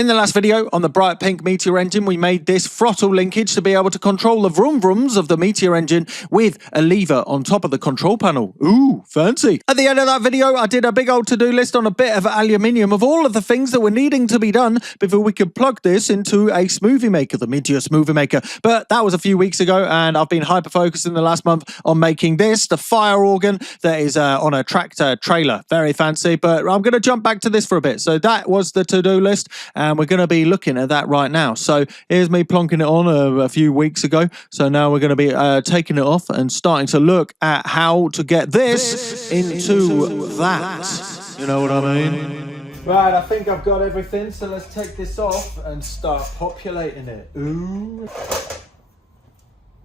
In the last video on the bright pink Meteor engine, we made this throttle linkage to be able to control the vroom vrooms of the Meteor engine with a lever on top of the control panel. Ooh, fancy. At the end of that video, I did a big old to-do list on a bit of aluminium of all of the things that were needing to be done before we could plug this into a smoothie maker, the Meteor smoothie maker. But that was a few weeks ago, and I've been hyper-focused in the last month on making this, the fire organ that is on a tractor trailer. Very fancy, but I'm going to jump back to this for a bit. So that was the to-do list, and we're going to be looking at that right now. So here's me plonking it on a few weeks ago. So now we're going to be taking it off and starting to look at how to get this into that. You know what I mean? Right, I think I've got everything. So let's take this off and start populating it. Ooh.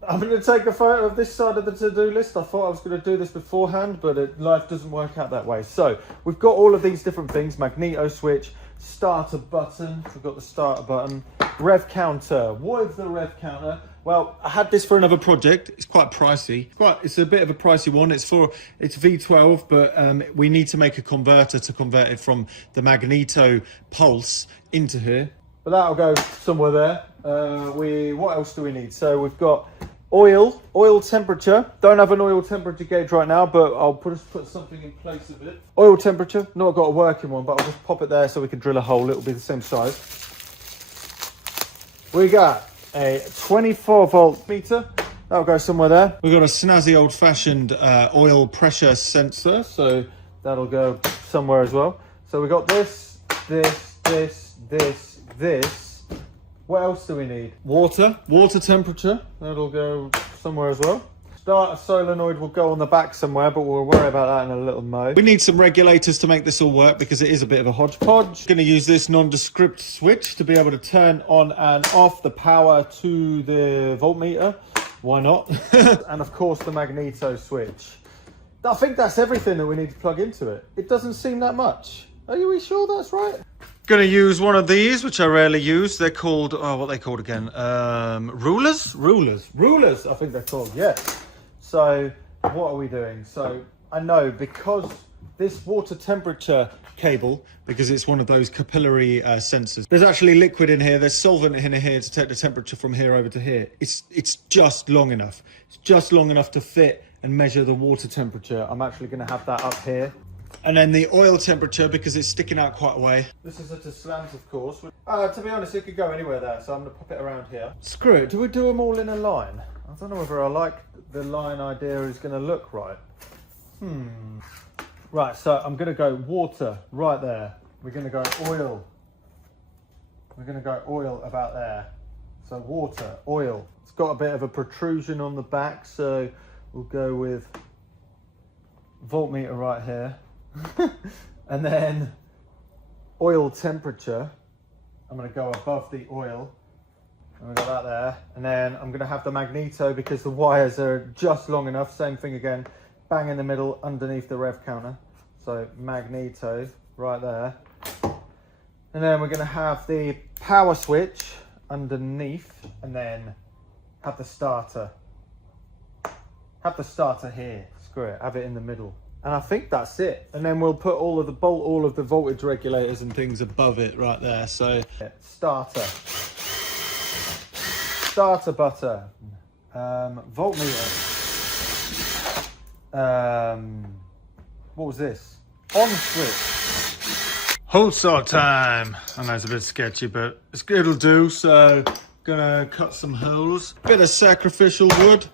I'm going to take a photo of this side of the to-do list. I thought I was going to do this beforehand, but life doesn't work out that way. So we've got all of these different things: magneto switch, starter button. We've got the starter button, rev counter. What is the rev counter? Well, I had this for another project. It's quite pricey. It's a bit of a pricey one. It's V12, but we need to make a converter to convert it from the magneto pulse into here. But that'll go somewhere there. What else do we need? So we've got oil temperature. Don't have an oil temperature gauge right now, but I'll put something in place of it. Oil temperature, not got a working one, but I'll just pop it there so we can drill a hole. It'll be the same size. We got a 24 volt meter. That'll go somewhere there. We've got a snazzy old fashioned oil pressure sensor, so that'll go somewhere as well. So we got this. What else do we need? Water temperature. That'll go somewhere as well. Starter solenoid will go on the back somewhere, but we'll worry about that in a little mo. We need some regulators to make this all work because it is a bit of a hodgepodge. Going to use this nondescript switch to be able to turn on and off the power to the voltmeter. Why not? And of course the magneto switch. I think that's everything that we need to plug into it. It doesn't seem that much. Are you sure that's right? Going to use one of these, which I rarely use. They're called, what are they called again? Rulers, I think they're called, yeah. So what are we doing? So I know, because this water temperature cable, because it's one of those capillary sensors, there's actually liquid in here. There's solvent in here to take the temperature from here over to here. It's just long enough. It's just long enough to fit and measure the water temperature. I'm actually going to have that up here. And then the oil temperature, because it's sticking out quite a way. This is at a slant, of course. To be honest, it could go anywhere there, so I'm going to pop it around here. Screw it. Do we do them all in a line? I don't know whether I like the line idea is going to look right. Right, so I'm going to go water right there. We're going to go oil. We're going to go oil about there. So water, oil. It's got a bit of a protrusion on the back, so we'll go with voltmeter right here. And then oil temperature, I'm going to go above the oil, and we've got that there. And then I'm going to have the magneto, because the wires are just long enough. Same thing again, bang in the middle underneath the rev counter. So magneto right there. And then we're going to have the power switch underneath, and then have the starter. Have the starter here. Screw it, have it in the middle. And I think that's it. And then we'll put all of the voltage regulators and things above it right there. So starter button, voltmeter. What was this? On switch. Hole saw time. I know it's a bit sketchy, but it'll do. So gonna cut some holes. Bit of sacrificial wood.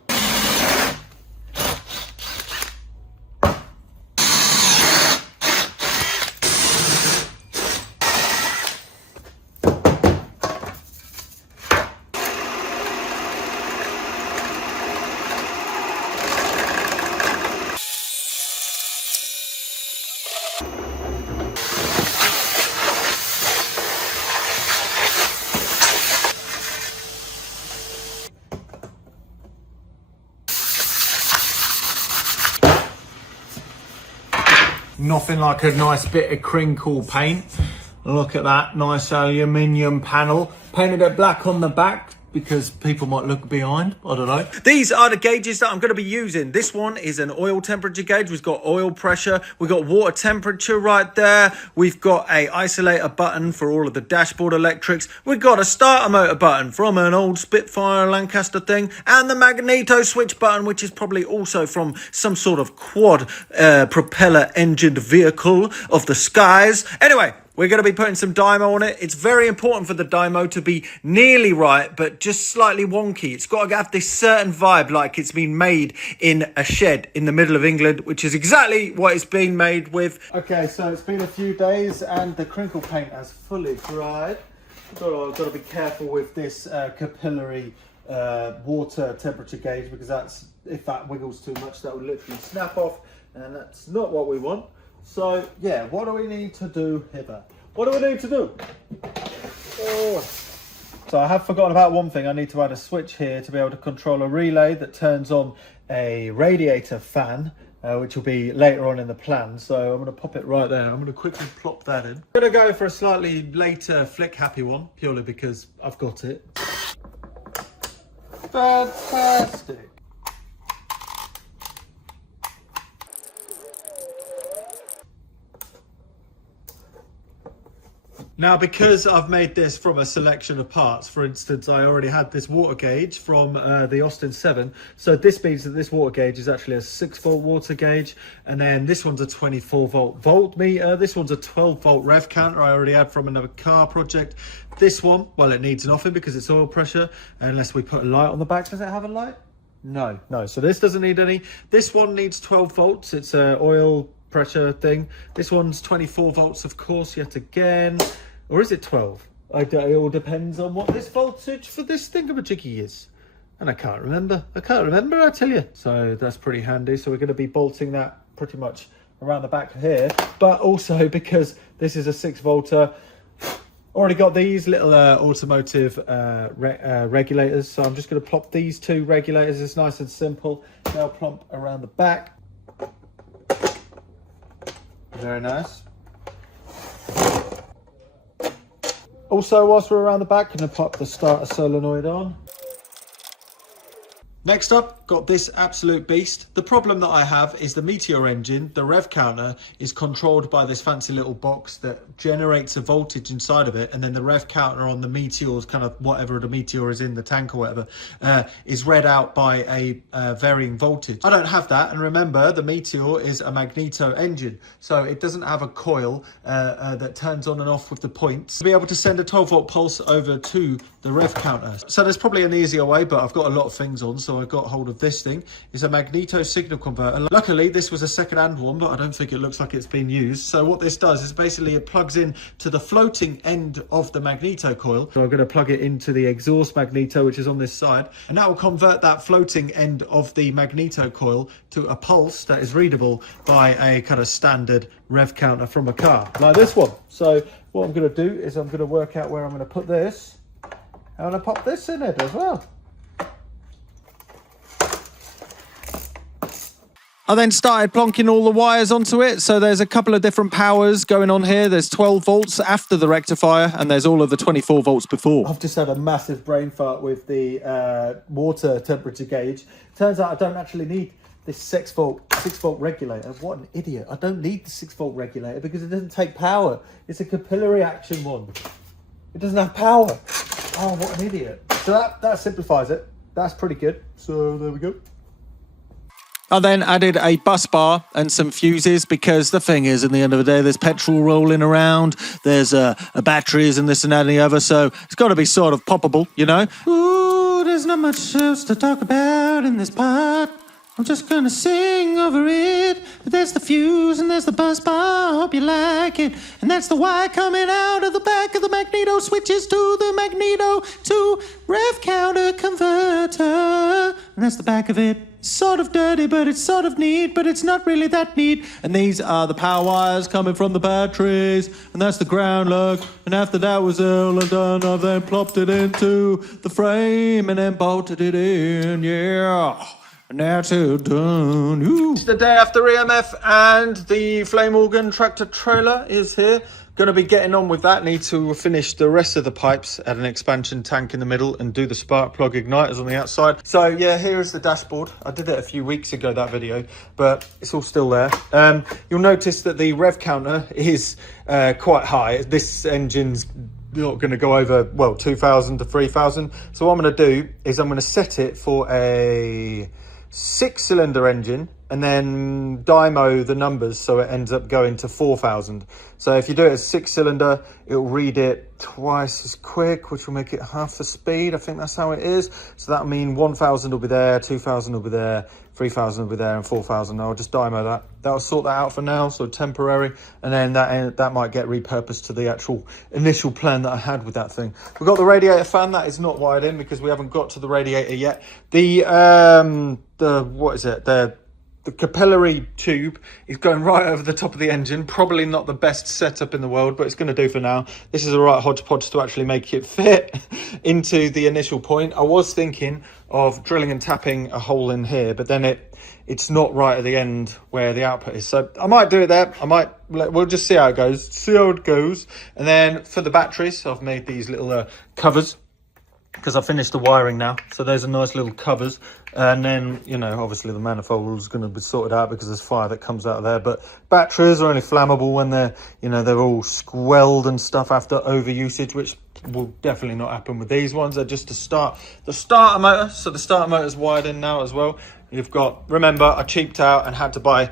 Nothing like a nice bit of crinkle paint. Look at that nice aluminium panel. Painted it black on the back because people might look behind. I don't know. These are the gauges that I'm going to be using. This one is an oil temperature gauge. We've got oil pressure. We've got water temperature right there. We've got a isolator button for all of the dashboard electrics. We've got a starter motor button from an old Spitfire Lancaster thing. And the magneto switch button, which is probably also from some sort of quad propeller engined vehicle of the skies. Anyway, we're going to be putting some dymo on it. It's very important for the dymo to be nearly right, but just slightly wonky. It's got to have this certain vibe like it's been made in a shed in the middle of England, which is exactly what it's been made with. Okay, so it's been a few days and the crinkle paint has fully dried. I've got to be careful with this capillary water temperature gauge, because if that wiggles too much, that will literally snap off, and that's not what we want. So yeah, what do we need to do here? What do we need to do? Oh. So I have forgotten about one thing. I need to add a switch here to be able to control a relay that turns on a radiator fan, which will be later on in the plan. So I'm going to pop it right there. I'm going to quickly plop that in. I'm going to go for a slightly later flick happy one, purely because I've got it. Fantastic. Now, because I've made this from a selection of parts, for instance, I already had this water gauge from the Austin 7. So this means that this water gauge is actually a 6-volt water gauge. And then this one's a 24-volt voltmeter. This one's a 12-volt rev counter I already had from another car project. This one, well, it needs nothing because it's oil pressure. Unless we put a light on the back. Does it have a light? No. So this doesn't need any. This one needs 12 volts. It's an oil pressure thing. This one's 24 volts, of course, yet again. Or is it 12? It all depends on what this voltage for this thingamajiggy is. And I can't remember, I tell you. So that's pretty handy. So we're going to be bolting that pretty much around the back here. But also because this is a 6-volter, already got these little automotive regulators. So I'm just going to plop these 2 regulators. It's nice and simple. They'll plump around the back. Very nice. Also, whilst we're around the back, I'm going to pop the starter solenoid on. Next up, got this absolute beast. The problem that I have is the Meteor engine, the rev counter, is controlled by this fancy little box that generates a voltage inside of it, and then the rev counter on the Meteor's kind of whatever the Meteor is in, the tank or whatever, is read out by a varying voltage. I don't have that, and remember, the Meteor is a magneto engine, so it doesn't have a coil that turns on and off with the points to be able to send a 12-volt pulse over to the rev counter. So there's probably an easier way, but I've got a lot of things on, so I got hold of this thing. It's a magneto signal converter. Luckily, this was a second-hand one, but I don't think it looks like it's been used. So what this does is basically it plugs in to the floating end of the magneto coil. So I'm going to plug it into the exhaust magneto, which is on this side, and that will convert that floating end of the magneto coil to a pulse that is readable by a kind of standard rev counter from a car, like this one. So what I'm going to do is I'm going to work out where I'm going to put this. I'm going to pop this in it as well. I then started plonking all the wires onto it. So there's a couple of different powers going on here. There's 12 volts after the rectifier, and there's all of the 24 volts before. I've just had a massive brain fart with the water temperature gauge. Turns out I don't actually need this 6-volt regulator. What an idiot. I don't need the 6-volt regulator because it doesn't take power. It's a capillary action one. It doesn't have power. Oh, what an idiot. So that simplifies it. That's pretty good. So there we go. I then added a bus bar and some fuses because the thing is, at the end of the day, there's petrol rolling around, there's batteries and this and that and the other, so it's got to be sort of poppable, you know? Ooh, there's not much else to talk about in this part. I'm just gonna sing over it. But there's the fuse and there's the bus bar, hope you like it. And that's the wire coming out of the back of the magneto switches to the magneto to rev counter converter. And that's the back of it. Sort of dirty, but it's sort of neat, but it's not really that neat. And these are the power wires coming from the batteries, and that's the ground lug. And after that was all done, I then plopped it into the frame and then bolted it in, yeah. And that's it done. It's the day after EMF, and the flame organ tractor trailer is here. going to be getting on with that. Need to finish the rest of the pipes, add an expansion tank in the middle and do the spark plug igniters on the outside. So yeah, here is the dashboard. I did it a few weeks ago, that video, but it's all still there. You'll notice that the rev counter is quite high. This engine's not going to go over, well, 2,000 to 3,000. So what I'm going to do is I'm going to set it for a 6-cylinder engine and then dymo the numbers so it ends up going to 4,000. So if you do it as 6-cylinder, it'll read it twice as quick, which will make it half the speed. I think that's how it is. So that'll mean 1,000 will be there, 2,000 will be there, 3,000 will be there, and 4,000. I'll just dymo that. That'll sort that out for now, so temporary. And then that might get repurposed to the actual initial plan that I had with that thing. We've got the radiator fan that is not wired in because we haven't got to the radiator yet. What is it? The capillary tube is going right over the top of the engine. Probably not the best setup in the world, but it's going to do for now. This is a right hodgepodge to actually make it fit into the initial point. I was thinking of drilling and tapping a hole in here, but then it's not right at the end where the output is. So I might do it there. We'll just see how it goes. And then for the batteries, I've made these little covers, because I finished the wiring now. So there's a nice little covers. And then, you know, obviously the manifold is going to be sorted out because there's fire that comes out of there. But batteries are only flammable when they're, you know, they're all squelled and stuff after overusage, which will definitely not happen with these ones. They're just to start the starter motor. So the starter motor's wired in now as well. You've got, remember, I cheaped out and had to buy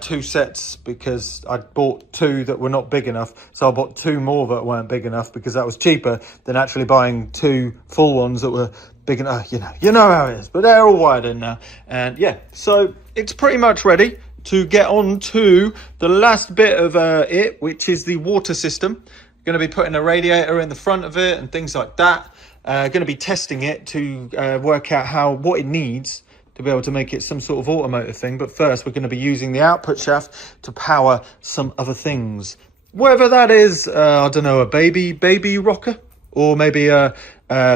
2 sets because I bought 2 that were not big enough. So I bought 2 more that weren't big enough because that was cheaper than actually buying 2 full ones that were big enough. You know how it is, but they're all wired in now. And yeah, so it's pretty much ready to get on to the last bit of it, which is the water system. Going to be putting a radiator in the front of it and things like that. Going to be testing it to work out what it needs to be able to make it some sort of automotive thing. But first, we're going to be using the output shaft to power some other things. Whatever that is, I don't know, a baby rocker, or maybe a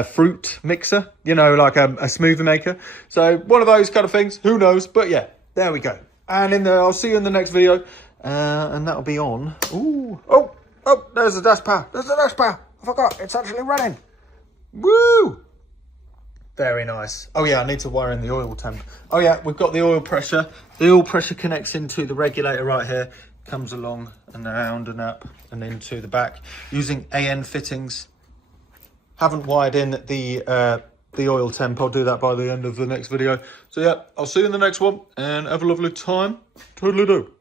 fruit mixer, you know, like a smoothie maker. So one of those kind of things, who knows? But yeah, there we go. And I'll see you in the next video, and that'll be on. Ooh, oh, there's the dash power. I forgot, it's actually running. Woo! Very nice. Oh yeah, I need to wire in the oil temp. Oh yeah, we've got the oil pressure. The oil pressure connects into the regulator right here, comes along and around and up and into the back using AN fittings. Haven't wired in the oil temp. I'll do that by the end of the next video. So yeah, I'll see you in the next one and have a lovely time. Totally do.